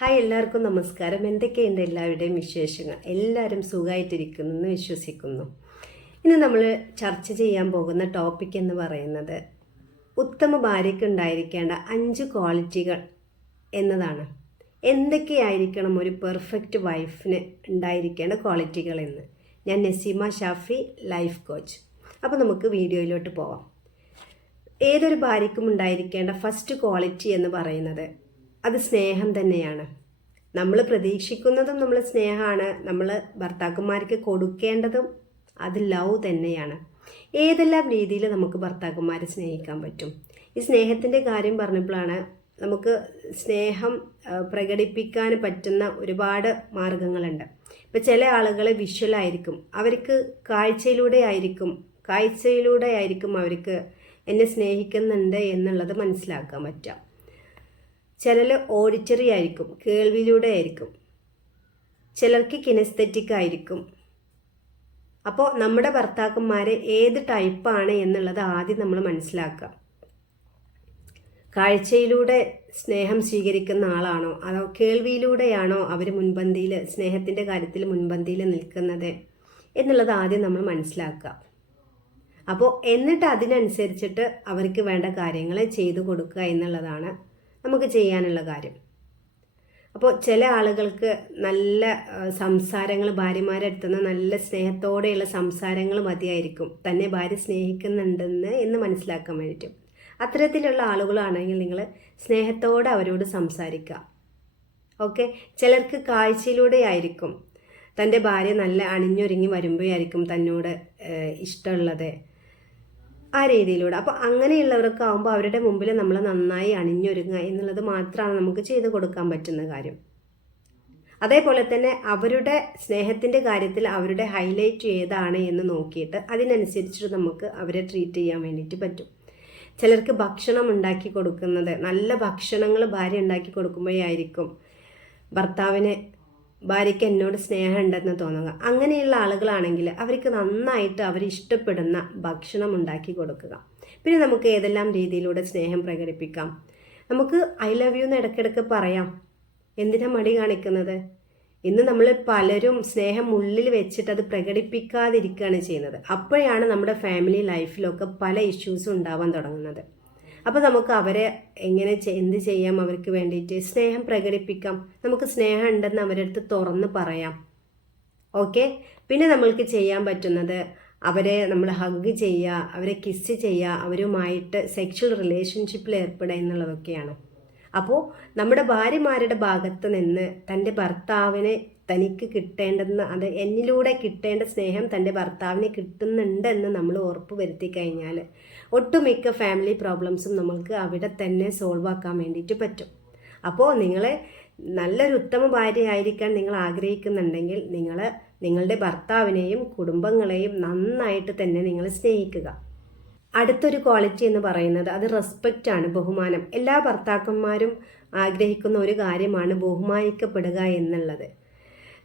Hi, എല്ലാവർക്കും നമസ്കാരം. എന്തൊക്കെയുണ്ട് എല്ലാവരുടെയും വിശേഷങ്ങൾ? എല്ലാവരും സുഖമായിട്ടിരിക്കുന്നു എന്ന് വിശ്വസിക്കുന്നു. ഇന്ന് നമ്മൾ ചർച്ച ചെയ്യാൻ പോകുന്ന ടോപ്പിക് എന്ന് പറയുന്നത് ഉത്തമ ഭാര്യയ്ക്ക് ഉണ്ടായിരിക്കേണ്ട 5 ക്വാളിറ്റികൾ എന്നതാണ്. എന്തൊക്കെയായിരിക്കണം ഒരു പെർഫെക്റ്റ് വൈഫിന് ഉണ്ടായിരിക്കേണ്ട ക്വാളിറ്റികൾ എന്ന്. ഞാൻ നസീമ ഷാഫി, ലൈഫ് കോച്ച്. അപ്പോൾ നമുക്ക് വീഡിയോയിലോട്ട് പോവാം. ഏതൊരു ഭാര്യയ്ക്കും ഉണ്ടായിരിക്കേണ്ട ഫസ്റ്റ് ക്വാളിറ്റി എന്ന് പറയുന്നത് അത് സ്നേഹം തന്നെയാണ്. നമ്മൾ പ്രതീക്ഷിക്കുന്നതും നമ്മൾ സ്നേഹമാണ്. നമ്മൾ ഭർത്താക്കന്മാർക്ക് കൊടുക്കേണ്ടതും അത് ലവ് തന്നെയാണ്. ഏതെല്ലാം രീതിയിൽ നമുക്ക് ഭർത്താക്കന്മാരെ സ്നേഹിക്കാൻ പറ്റും? ഈ സ്നേഹത്തിൻ്റെ കാര്യം പറഞ്ഞപ്പോഴാണ് നമുക്ക് സ്നേഹം പ്രകടിപ്പിക്കാൻ പറ്റുന്ന ഒരുപാട് മാർഗങ്ങളുണ്ട്. ഇപ്പം ചില ആളുകൾ വിഷ്വലായിരിക്കും, അവർക്ക് കാഴ്ചയിലൂടെ ആയിരിക്കും അവർക്ക് എന്നെ സ്നേഹിക്കുന്നുണ്ട് എന്നുള്ളത് മനസ്സിലാക്കാൻ പറ്റുക. ചിലർ ഓഡിറ്ററി ആയിരിക്കും, കേൾവിയിലൂടെ ആയിരിക്കും. ചിലർക്ക് കിനസ്തെറ്റിക് ആയിരിക്കും. അപ്പോൾ നമ്മുടെ ഭർത്താക്കന്മാരെ ഏത് ടൈപ്പാണ് എന്നുള്ളത് ആദ്യം നമ്മൾ മനസ്സിലാക്കുക. കാഴ്ചയിലൂടെ സ്നേഹം സ്വീകരിക്കുന്ന ആളാണോ അതോ കേൾവിയിലൂടെയാണോ അവർ മുൻപന്തിയിൽ, സ്നേഹത്തിൻ്റെ കാര്യത്തിൽ മുൻപന്തിയിൽ നിൽക്കുന്നത് എന്നുള്ളത് ആദ്യം നമ്മൾ മനസ്സിലാക്കുക. അപ്പോൾ എന്നിട്ട് അതിനനുസരിച്ചിട്ട് അവർക്ക് വേണ്ട കാര്യങ്ങൾ ചെയ്തു കൊടുക്കുക എന്നുള്ളതാണ് നമുക്ക് ചെയ്യാനുള്ള കാര്യം. അപ്പോൾ ചില ആളുകൾക്ക് നല്ല സംസാരങ്ങൾ, ഭാര്യമാരെ അടുത്തുനിന്ന് നല്ല സ്നേഹത്തോടെയുള്ള സംസാരങ്ങൾ മതിയായിരിക്കും തന്നെ ഭാര്യ സ്നേഹിക്കുന്നുണ്ടെന്ന് എന്ന് മനസ്സിലാക്കാൻ വേണ്ടിയിട്ടും. അത്തരത്തിലുള്ള ആളുകളാണെങ്കിൽ നിങ്ങൾ സ്നേഹത്തോടെ അവരോട് സംസാരിക്കുക. ഓക്കെ. ചിലർക്ക് കാഴ്ചയിലൂടെ ആയിരിക്കും തൻ്റെ ഭാര്യ നല്ല അണിഞ്ഞൊരുങ്ങി വരുമ്പോഴായിരിക്കും തന്നോട് ഇഷ്ടമുള്ളത്, ആ രീതിയിലൂടെ. അപ്പോൾ അങ്ങനെയുള്ളവരൊക്കെ ആകുമ്പോൾ അവരുടെ മുമ്പിൽ നമ്മൾ നന്നായി അണിഞ്ഞൊരുങ്ങുക എന്നുള്ളത് മാത്രമാണ് നമുക്ക് ചെയ്തു കൊടുക്കാൻ പറ്റുന്ന കാര്യം. അതേപോലെ തന്നെ അവരുടെ സ്നേഹത്തിൻ്റെ കാര്യത്തിൽ അവരുടെ ഹൈലൈറ്റ് ഏതാണ് എന്ന് നോക്കിയിട്ട് അതിനനുസരിച്ചിട്ട് നമുക്ക് അവരെ ട്രീറ്റ് ചെയ്യാൻ വേണ്ടിയിട്ട് പറ്റും. ചിലർക്ക് ഭക്ഷണം ഉണ്ടാക്കി കൊടുക്കുന്നത്, നല്ല ഭക്ഷണങ്ങൾ ഭാര്യ ഉണ്ടാക്കി കൊടുക്കുമ്പോഴായിരിക്കും ഭാര്യയ്ക്ക് എന്നോട് സ്നേഹമുണ്ടെന്ന് തോന്നുക. അങ്ങനെയുള്ള ആളുകളാണെങ്കിൽ അവർക്ക് നന്നായിട്ട് അവർ ഇഷ്ടപ്പെടുന്ന ഭക്ഷണം ഉണ്ടാക്കി കൊടുക്കുക. പിന്നെ നമുക്ക് ഏതെല്ലാം രീതിയിലൂടെ സ്നേഹം പ്രകടിപ്പിക്കാം? നമുക്ക് ഐ ലവ് യു എന്ന് ഇടയ്ക്കിടയ്ക്ക് പറയാം. എന്തിനാ മടി കാണിക്കുന്നത്? ഇന്ന് നമ്മൾ പലരും സ്നേഹം ഉള്ളിൽ വെച്ചിട്ട് അത് പ്രകടിപ്പിക്കാതിരിക്കുകയാണ് ചെയ്യുന്നത്. അപ്പോഴാണ് നമ്മുടെ ഫാമിലി ലൈഫിലൊക്കെ പല ഇഷ്യൂസും ഉണ്ടാവാൻ തുടങ്ങുന്നത്. അപ്പോൾ നമുക്ക് അവരെ എന്ത് ചെയ്യാം? അവർക്ക് വേണ്ടിയിട്ട് സ്നേഹം പ്രകടിപ്പിക്കാം. നമുക്ക് സ്നേഹം ഉണ്ടെന്ന് അവരുടെ അടുത്ത് തുറന്ന് പറയാം. ഓക്കെ. പിന്നെ നമ്മൾക്ക് ചെയ്യാൻ പറ്റുന്നത് അവരെ നമ്മൾ ഹഗ് ചെയ്യുക, അവരെ കിസ് ചെയ്യുക, അവരുമായിട്ട് സെക്ഷൽ റിലേഷൻഷിപ്പിൽ ഏർപ്പെടുക എന്നുള്ളതൊക്കെയാണ്. അപ്പോൾ നമ്മുടെ ഭാര്യമാരുടെ ഭാഗത്ത് നിന്ന് തൻ്റെ ഭർത്താവിനെ തനിക്ക് കിട്ടേണ്ടെന്ന്, അത് എന്നിലൂടെ കിട്ടേണ്ട സ്നേഹം തൻ്റെ ഭർത്താവിന് കിട്ടുന്നുണ്ട് എന്ന് നമ്മൾ ഉറപ്പ് വരുത്തി കഴിഞ്ഞാൽ ഒട്ടുമിക്ക ഫാമിലി പ്രോബ്ലംസും നമ്മൾക്ക് അവിടെ തന്നെ സോൾവ് ആക്കാൻ വേണ്ടിയിട്ട് പറ്റും. അപ്പോൾ നല്ലൊരു ഉത്തമ ഭാര്യ ആയിരിക്കാൻ നിങ്ങൾ ആഗ്രഹിക്കുന്നുണ്ടെങ്കിൽ നിങ്ങളുടെ ഭർത്താവിനെയും കുടുംബങ്ങളെയും നന്നായിട്ട് തന്നെ നിങ്ങൾ സ്നേഹിക്കുക. അടുത്തൊരു ക്വാളിറ്റി എന്ന് പറയുന്നത് അത് റെസ്പെക്റ്റ് ആണ്, ബഹുമാനം. എല്ലാ ഭർത്താക്കന്മാരും ആഗ്രഹിക്കുന്ന ഒരു കാര്യമാണ് ബഹുമാനിക്കപ്പെടുക എന്നുള്ളത്.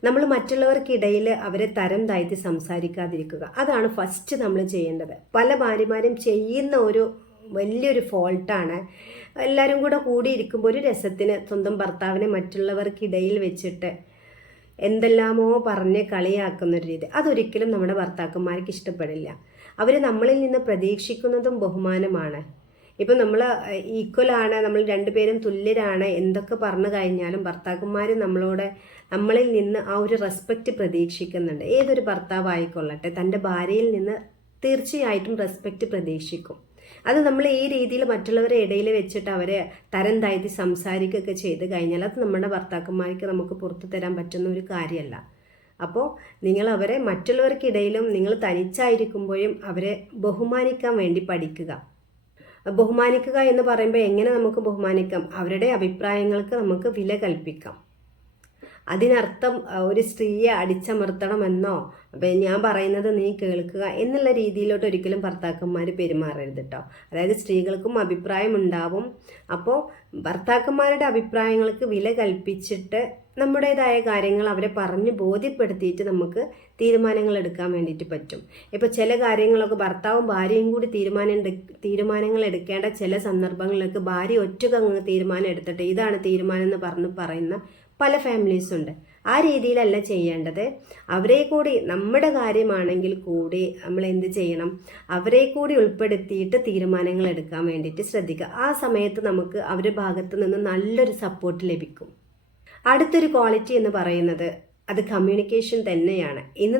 നമ്മൾ മറ്റുള്ളവർക്കിടയിൽ അവരെ തരം താഴ്ത്തി സംസാരിക്കാതിരിക്കുക. അതാണ് ഫസ്റ്റ് നമ്മൾ ചെയ്യേണ്ടത്. പല ഭാര്യമാരും ചെയ്യുന്ന ഒരു വലിയൊരു ഫോൾട്ടാണ്. എല്ലാവരും കൂടെ കൂടിയിരിക്കുമ്പോൾ ഒരു രസത്തിന് സ്വന്തം ഭർത്താവിനെ മറ്റുള്ളവർക്കിടയിൽ വെച്ചിട്ട് എന്തെല്ലാമോ പറഞ്ഞ് കളിയാക്കുന്നൊരു രീതി. അതൊരിക്കലും നമ്മുടെ ഭർത്താക്കന്മാർക്ക് ഇഷ്ടപ്പെടില്ല. അവർ നമ്മളിൽ നിന്ന് പ്രതീക്ഷിക്കുന്നതും ബഹുമാനമാണ്. ഇപ്പം നമ്മൾ ഈക്വലാണ്, നമ്മൾ രണ്ടുപേരും തുല്യരാണ് എന്തൊക്കെ പറഞ്ഞു കഴിഞ്ഞാലും ഭർത്താക്കന്മാർ നമ്മളിൽ നിന്ന് ആ ഒരു റെസ്പെക്റ്റ് പ്രതീക്ഷിക്കുന്നുണ്ട്. ഏതൊരു ഭർത്താവ് ആയിക്കൊള്ളട്ടെ തൻ്റെ ഭാര്യയിൽ നിന്ന് തീർച്ചയായിട്ടും റെസ്പെക്റ്റ് പ്രതീക്ഷിക്കും. അത് നമ്മൾ ഈ രീതിയിൽ മറ്റുള്ളവരെ ഇടയിൽ വെച്ചിട്ട് അവരെ തരം താഴ്ത്തി സംസാരിക്കുകയൊക്കെ ചെയ്ത് കഴിഞ്ഞാൽ അത് നമ്മുടെ ഭർത്താക്കന്മാർക്ക് നമുക്ക് പുറത്തു തരാൻ പറ്റുന്ന ഒരു കാര്യമല്ല. അപ്പോൾ നിങ്ങൾ അവരെ മറ്റുള്ളവർക്കിടയിലും നിങ്ങൾ തനിച്ചായിരിക്കുമ്പോഴും അവരെ ബഹുമാനിക്കാൻ വേണ്ടി പഠിക്കുക. ബഹുമാനിക്കുക എന്ന് പറയുമ്പോൾ എങ്ങനെ നമുക്ക് ബഹുമാനിക്കാം? അവരുടെ അഭിപ്രായങ്ങൾക്ക് നമുക്ക് വില കൽപ്പിക്കാം. അതിനർത്ഥം ഒരു സ്ത്രീയെ അടിച്ചമർത്തണമെന്നോ അപ്പോൾ ഞാൻ പറയുന്നത് നീ കേൾക്കുക എന്നുള്ള രീതിയിലോട്ട് ഒരിക്കലും ഭർത്താക്കന്മാർ പെരുമാറരുത് കേട്ടോ. അതായത് സ്ത്രീകൾക്കും അഭിപ്രായം ഉണ്ടാവും. അപ്പോൾ ഭർത്താക്കന്മാരുടെ അഭിപ്രായങ്ങൾക്ക് വില കൽപ്പിച്ചിട്ട് നമ്മുടേതായ കാര്യങ്ങൾ അവരെ പറഞ്ഞ് ബോധ്യപ്പെടുത്തിയിട്ട് നമുക്ക് തീരുമാനങ്ങൾ എടുക്കാൻ വേണ്ടിയിട്ട് പറ്റും. ഇപ്പോൾ ചില കാര്യങ്ങളൊക്കെ ഭർത്താവും ഭാര്യയും കൂടി തീരുമാനങ്ങൾ എടുക്കേണ്ട ചില സന്ദർഭങ്ങളിലൊക്കെ ഭാര്യ ഒറ്റക്കങ്ങ് തീരുമാനം എടുത്തിട്ട് ഇതാണ് തീരുമാനം എന്ന് പറയുന്ന പല ഫാമിലീസും ഉണ്ട്. ആ രീതിയിലല്ല ചെയ്യേണ്ടത്. അവരെ കൂടി നമ്മുടെ കാര്യമാണെങ്കിൽ കൂടി നമ്മൾ എന്ത് ചെയ്യണം, അവരെ കൂടി ഉൾപ്പെടുത്തിയിട്ട് തീരുമാനങ്ങൾ എടുക്കാൻ വേണ്ടിയിട്ട് ശ്രദ്ധിക്കുക. ആ സമയത്ത് നമുക്ക് അവരുടെ ഭാഗത്ത് നിന്ന് നല്ലൊരു സപ്പോർട്ട് ലഭിക്കും. അടുത്തൊരു ക്വാളിറ്റി എന്ന് പറയുന്നത് അത് കമ്മ്യൂണിക്കേഷൻ തന്നെയാണ്. ഇന്ന്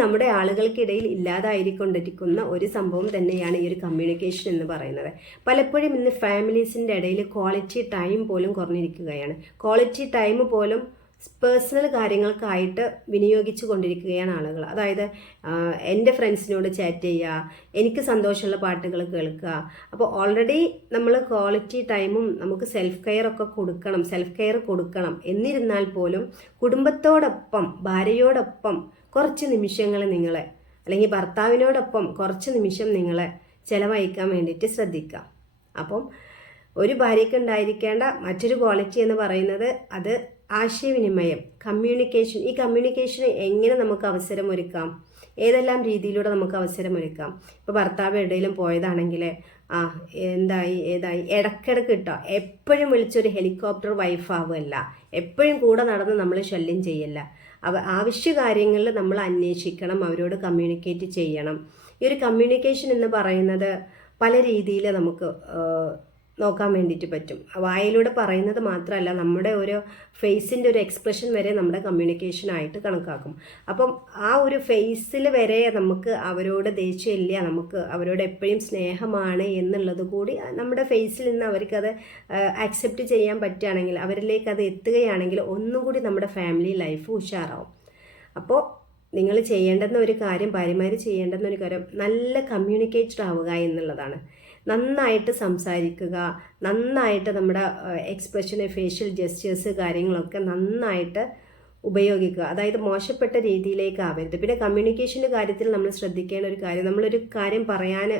നമ്മുടെ ആളുകൾക്കിടയിൽ ഇല്ലാതായിക്കൊണ്ടിരിക്കുന്ന ഒരു സംഭവം തന്നെയാണ് ഈ ഒരു കമ്മ്യൂണിക്കേഷൻ എന്ന് പറയുന്നത്. പലപ്പോഴും ഇന്ന് ഫാമിലീസിൻ്റെ ഇടയിൽ ക്വാളിറ്റി ടൈം പോലും കുറഞ്ഞിരിക്കുകയാണ്. ക്വാളിറ്റി ടൈം പോലും പേഴ്സണൽ കാര്യങ്ങൾക്കായിട്ട് വിനിയോഗിച്ചു കൊണ്ടിരിക്കുകയാണ് ആളുകൾ. അതായത് എൻ്റെ ഫ്രണ്ട്സിനോട് ചാറ്റ് ചെയ്യുക, എനിക്ക് സന്തോഷമുള്ള പാട്ടുകൾ കേൾക്കുക. അപ്പോൾ ഓൾറെഡി നമ്മൾ ക്വാളിറ്റി ടൈമും നമുക്ക് സെൽഫ് കെയർ കൊടുക്കണം. എന്നിരുന്നാൽ പോലും കുടുംബത്തോടൊപ്പം ഭാര്യയോടൊപ്പം കുറച്ച് നിമിഷങ്ങൾ നിങ്ങളെ, അല്ലെങ്കിൽ ഭർത്താവിനോടൊപ്പം കുറച്ച് നിമിഷം നിങ്ങളെ ചെലവഴിക്കാൻ വേണ്ടിയിട്ട് ശ്രദ്ധിക്കുക. അപ്പം ഒരു ഭാര്യയ്ക്ക് ഉണ്ടായിരിക്കേണ്ട മറ്റൊരു ക്വാളിറ്റി എന്ന് പറയുന്നത് അത് ആശയവിനിമയം, കമ്മ്യൂണിക്കേഷൻ. ഈ കമ്മ്യൂണിക്കേഷന് എങ്ങനെ നമുക്ക് അവസരമൊരുക്കാം, ഏതെല്ലാം രീതിയിലൂടെ നമുക്ക് അവസരമൊരുക്കാം. ഇപ്പോൾ ഭർത്താവ് എവിടെയെങ്കിലും പോയതാണെങ്കിൽ ഏതായി ഇടയ്ക്കിടയ്ക്ക് കിട്ടുക. എപ്പോഴും വിളിച്ചൊരു ഹെലികോപ്റ്റർ വൈഫ് ആവുമല്ല, എപ്പോഴും കൂടെ നടന്ന് നമ്മൾ ശല്യം ചെയ്യല്ല. ആവശ്യ കാര്യങ്ങളിൽ നമ്മൾ അന്വേഷിക്കണം, അവരോട് കമ്മ്യൂണിക്കേറ്റ് ചെയ്യണം. ഈ ഒരു കമ്മ്യൂണിക്കേഷൻ എന്ന് പറയുന്നത് പല രീതിയിൽ നമുക്ക് നോക്കാൻ വേണ്ടിയിട്ട് പറ്റും. വായിലൂടെ പറയുന്നത് മാത്രമല്ല, നമ്മുടെ ഒരു ഫേസിൻ്റെ ഒരു എക്സ്പ്രഷൻ വരെ നമ്മുടെ കമ്മ്യൂണിക്കേഷനായിട്ട് കണക്കാക്കും. അപ്പം ആ ഒരു ഫേസിൽ വരെ നമുക്ക് അവരോട് ദേഷ്യമില്ല, നമുക്ക് അവരോട് എപ്പോഴും സ്നേഹമാണ് എന്നുള്ളത് കൂടി നമ്മുടെ ഫേസിൽ നിന്ന് അവർക്കത് ആക്സെപ്റ്റ് ചെയ്യാൻ പറ്റുകയാണെങ്കിൽ, അവരിലേക്ക് അത് എത്തുകയാണെങ്കിൽ ഒന്നും കൂടി നമ്മുടെ ഫാമിലി ലൈഫ് ഉഷാറാവും. അപ്പോൾ നിങ്ങൾ ചെയ്യേണ്ടുന്ന ഒരു കാര്യം, ഭാര്യമാർ ചെയ്യേണ്ടുന്ന ഒരു കാര്യം നല്ല കമ്മ്യൂണിക്കേറ്റർ ആവുക എന്നുള്ളതാണ്. നന്നായിട്ട് സംസാരിക്കുക, നന്നായിട്ട് നമ്മുടെ എക്സ്പ്രഷൻ, ഫേഷ്യൽ ജെസ്റ്റേഴ്സ് കാര്യങ്ങളൊക്കെ നന്നായിട്ട് ഉപയോഗിക്കുക. അതായത് മോശപ്പെട്ട രീതിയിലേക്ക് ആവരുത്. പിന്നെ കമ്മ്യൂണിക്കേഷൻ്റെ കാര്യത്തിൽ നമ്മൾ ശ്രദ്ധിക്കേണ്ട ഒരു കാര്യം, നമ്മളൊരു കാര്യം പറയാൻ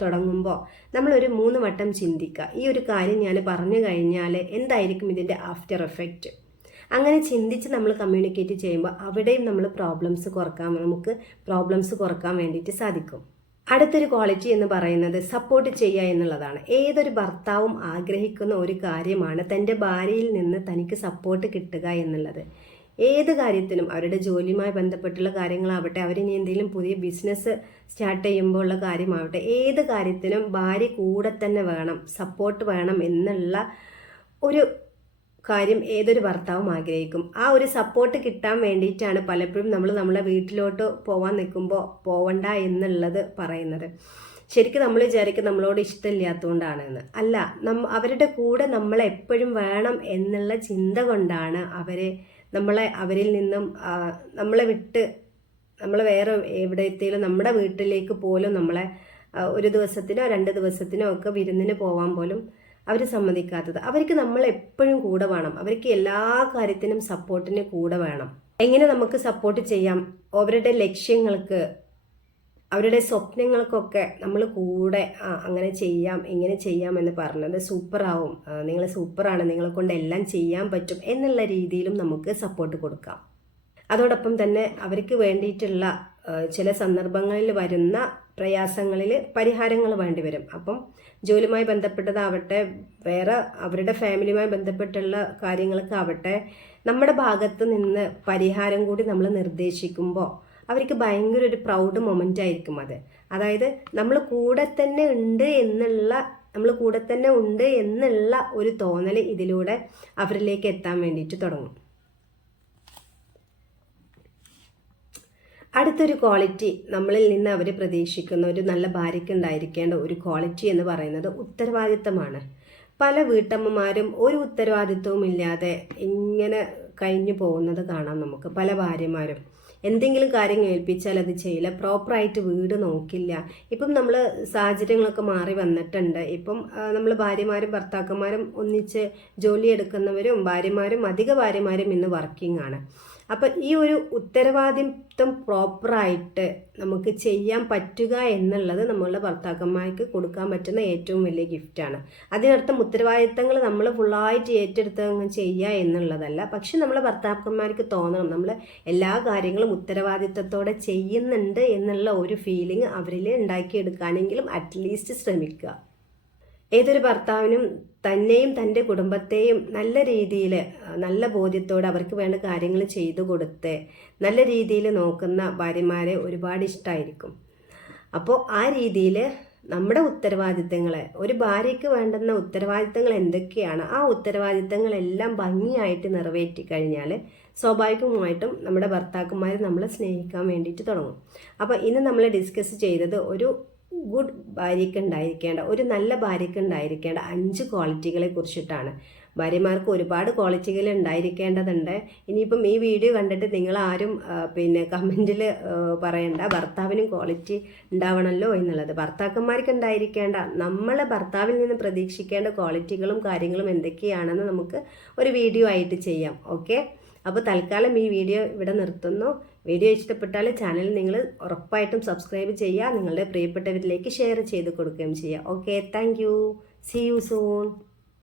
തുടങ്ങുമ്പോൾ നമ്മളൊരു 3 വട്ടം ചിന്തിക്കുക. ഈ ഒരു കാര്യം ഞാൻ പറഞ്ഞു കഴിഞ്ഞാൽ എന്തായിരിക്കും ഇതിൻ്റെ ആഫ്റ്റർ എഫക്റ്റ്. അങ്ങനെ ചിന്തിച്ച് നമ്മൾ കമ്മ്യൂണിക്കേറ്റ് ചെയ്യുമ്പോൾ അവിടെയും നമുക്ക് പ്രോബ്ലംസ് കുറക്കാൻ വേണ്ടിയിട്ട് സാധിക്കും. അടുത്തൊരു ക്വാളിറ്റി എന്ന് പറയുന്നത് സപ്പോർട്ട് ചെയ്യുക എന്നുള്ളതാണ്. ഏതൊരു ഭർത്താവും ആഗ്രഹിക്കുന്ന ഒരു കാര്യമാണ് തൻ്റെ ഭാര്യയിൽ നിന്ന് തനിക്ക് സപ്പോർട്ട് കിട്ടുക എന്നുള്ളത്. ഏത് കാര്യത്തിനും, അവരുടെ ജോലിയുമായി ബന്ധപ്പെട്ടുള്ള കാര്യങ്ങളാവട്ടെ, അവരിനി എന്തെങ്കിലും പുതിയ ബിസിനസ് സ്റ്റാർട്ട് ചെയ്യുമ്പോൾ ഉള്ള കാര്യമാവട്ടെ, ഏത് കാര്യത്തിനും ഭാര്യ കൂടെ തന്നെ വേണം, സപ്പോർട്ട് വേണം എന്നുള്ള ഒരു കാര്യം ഏതൊരു ഭർത്താവും ആഗ്രഹിക്കും. ആ ഒരു സപ്പോർട്ട് കിട്ടാൻ വേണ്ടിയിട്ടാണ് പലപ്പോഴും നമ്മളെ വീട്ടിലോട്ട് പോവാൻ നിൽക്കുമ്പോൾ പോവണ്ട എന്നുള്ളത് പറയുന്നത്. ശരിക്കും നമ്മൾ വിചാരിക്കും നമ്മളോട് ഇഷ്ടമില്ലാത്തതുകൊണ്ടാണെന്ന്. അല്ല, അവരുടെ കൂടെ നമ്മളെ എപ്പോഴും വേണം എന്നുള്ള ചിന്ത കൊണ്ടാണ് അവരിൽ നിന്നും നമ്മളെ വിട്ട് നമ്മൾ വേറെ എവിടെയെത്തിയാലും നമ്മുടെ വീട്ടിലേക്ക് പോലും നമ്മളെ ഒരു ദിവസത്തിനോ 2 ദിവസത്തിനോ ഒക്കെ വിരുന്നിന് പോകാൻ പോലും അവർ സമ്മതിക്കാത്തത്. അവർക്ക് നമ്മൾ എപ്പോഴും കൂടെ വേണം, അവർക്ക് എല്ലാ കാര്യത്തിനും സപ്പോർട്ടിന് കൂടെ വേണം. എങ്ങനെ നമുക്ക് സപ്പോർട്ട് ചെയ്യാം? അവരുടെ ലക്ഷ്യങ്ങൾക്ക്, അവരുടെ സ്വപ്നങ്ങൾക്കൊക്കെ നമ്മൾ കൂടെ അങ്ങനെ ചെയ്യാം, ഇങ്ങനെ ചെയ്യാം എന്ന് പറഞ്ഞത് സൂപ്പറാവും, നിങ്ങൾ സൂപ്പറാണ്, നിങ്ങളെ കൊണ്ട് എല്ലാം ചെയ്യാൻ പറ്റും എന്നുള്ള രീതിയിലും നമുക്ക് സപ്പോർട്ട് കൊടുക്കാം. അതോടൊപ്പം തന്നെ അവർക്ക് വേണ്ടിയിട്ടുള്ള ചില സന്ദർഭങ്ങളിൽ വരുന്ന പ്രയാസങ്ങളിൽ പരിഹാരങ്ങൾ വേണ്ടി വരും. അപ്പം ജോലിയുമായി ബന്ധപ്പെട്ടതാവട്ടെ, വേറെ അവരുടെ ഫാമിലിയുമായി ബന്ധപ്പെട്ടുള്ള കാര്യങ്ങൾക്കാവട്ടെ, നമ്മുടെ ഭാഗത്ത് നിന്ന് പരിഹാരം കൂടി നമ്മൾ നിർദ്ദേശിക്കുമ്പോൾ അവർക്ക് ഭയങ്കര ഒരു പ്രൗഡ് മൊമെൻ്റ് ആയിരിക്കും അത്. അതായത് നമ്മൾ കൂടെ തന്നെ ഉണ്ട് എന്നുള്ള ഒരു തോന്നൽ ഇതിലൂടെ അവരിലേക്ക് എത്താൻ വേണ്ടിയിട്ട് തുടങ്ങും. അടുത്തൊരു ക്വാളിറ്റി നമ്മളിൽ നിന്ന് അവർ പ്രതീക്ഷിക്കുന്ന ഒരു നല്ല ഭാര്യയ്ക്ക് ഉണ്ടായിരിക്കേണ്ട ഒരു ക്വാളിറ്റി എന്ന് പറയുന്നത് ഉത്തരവാദിത്തമാണ്. പല വീട്ടമ്മമാരും ഒരു ഉത്തരവാദിത്വവും ഇല്ലാതെ ഇങ്ങനെ കഴിഞ്ഞു പോകുന്നത് കാണാം നമുക്ക്. പല ഭാര്യമാരും എന്തെങ്കിലും കാര്യം ഏൽപ്പിച്ചാൽ അത് ചെയ്യില്ല, പ്രോപ്പറായിട്ട് വീട് നോക്കില്ല. ഇപ്പം നമ്മൾ സാഹചര്യങ്ങളൊക്കെ മാറി വന്നിട്ടുണ്ട്. ഇപ്പം നമ്മൾ ഭാര്യമാരും ഭർത്താക്കന്മാരും ഒന്നിച്ച് ജോലി എടുക്കുന്നവരും അധിക ഭാര്യമാരും ഇന്ന് വർക്കിംഗ് ആണ്. അപ്പം ഈ ഒരു ഉത്തരവാദിത്വം പ്രോപ്പറായിട്ട് നമുക്ക് ചെയ്യാൻ പറ്റുക എന്നുള്ളത് നമ്മളുടെ ഭർത്താക്കന്മാർക്ക് കൊടുക്കാൻ പറ്റുന്ന ഏറ്റവും വലിയ ഗിഫ്റ്റാണ്. അതിനർത്ഥം ഉത്തരവാദിത്തങ്ങൾ നമ്മൾ ഫുള്ളായിട്ട് ഏറ്റെടുത്ത് അങ്ങ് ചെയ്യുക എന്നുള്ളതല്ല. പക്ഷെ നമ്മളെ ഭർത്താക്കന്മാർക്ക് തോന്നണം നമ്മൾ എല്ലാ കാര്യങ്ങളും ഉത്തരവാദിത്തത്തോടെ ചെയ്യുന്നുണ്ട് എന്നുള്ള ഒരു ഫീലിംഗ് അവരിൽ ഉണ്ടാക്കിയെടുക്കാനെങ്കിലും അറ്റ്ലീസ്റ്റ് ശ്രമിക്കുക. ഏതൊരു ഭർത്താവിനും തന്നെയും തൻ്റെ കുടുംബത്തെയും നല്ല രീതിയിൽ നല്ല ബോധ്യത്തോടെ അവർക്ക് വേണ്ട കാര്യങ്ങൾ ചെയ്തു കൊടുത്ത് നല്ല രീതിയിൽ നോക്കുന്ന ഭാര്യമാരെ ഒരുപാട് ഇഷ്ടമായിരിക്കും. അപ്പോൾ ആ രീതിയിൽ നമ്മുടെ ഉത്തരവാദിത്തങ്ങൾ, ഒരു ഭാര്യയ്ക്ക് വേണ്ടുന്ന ഉത്തരവാദിത്തങ്ങൾ എന്തൊക്കെയാണ്, ആ ഉത്തരവാദിത്തങ്ങളെല്ലാം ഭംഗിയായിട്ട് നിറവേറ്റി കഴിഞ്ഞാൽ സ്വാഭാവികമായിട്ടും നമ്മുടെ ഭർത്താക്കന്മാർ നമ്മളെ സ്നേഹിക്കാൻ വേണ്ടിയിട്ട് തുടങ്ങും. അപ്പോൾ ഇന്ന് നമ്മൾ ഡിസ്കസ് ചെയ്തത് ഒരു ഗുഡ് ഭാര്യയ്ക്ക് ഉണ്ടായിരിക്കേണ്ട, ഒരു നല്ല ഭാര്യയ്ക്ക് ഉണ്ടായിരിക്കേണ്ട 5 ക്വാളിറ്റികളെ കുറിച്ചിട്ടാണ്. ഭാര്യമാർക്ക് ഒരുപാട് ക്വാളിറ്റികൾ ഉണ്ടായിരിക്കേണ്ടതുണ്ട്. ഇനിയിപ്പം ഈ വീഡിയോ കണ്ടിട്ട് നിങ്ങളാരും കമൻറ്റിൽ പറയണ്ട ഭർത്താവിനും ക്വാളിറ്റി ഉണ്ടാവണമല്ലോ എന്നുള്ളത്. ഭർത്താക്കന്മാർക്ക് ഉണ്ടായിരിക്കേണ്ട, നമ്മളെ ഭർത്താവിൽ നിന്ന് പ്രതീക്ഷിക്കേണ്ട ക്വാളിറ്റികളും കാര്യങ്ങളും എന്തൊക്കെയാണെന്ന് നമുക്ക് ഒരു വീഡിയോ ആയിട്ട് ചെയ്യാം. ഓക്കെ, അപ്പോൾ തൽക്കാലം ഈ വീഡിയോ ഇവിടെ നിർത്തുന്നു. വീഡിയോ ഇഷ്ടപ്പെട്ടാൽ ചാനൽ നിങ്ങൾ ഉറപ്പായിട്ടും സബ്സ്ക്രൈബ് ചെയ്യുക, നിങ്ങളുടെ പ്രിയപ്പെട്ടവരിലേക്ക് ഷെയർ ചെയ്ത് കൊടുക്കുകയും ചെയ്യുക. Okay, thank you. See you soon.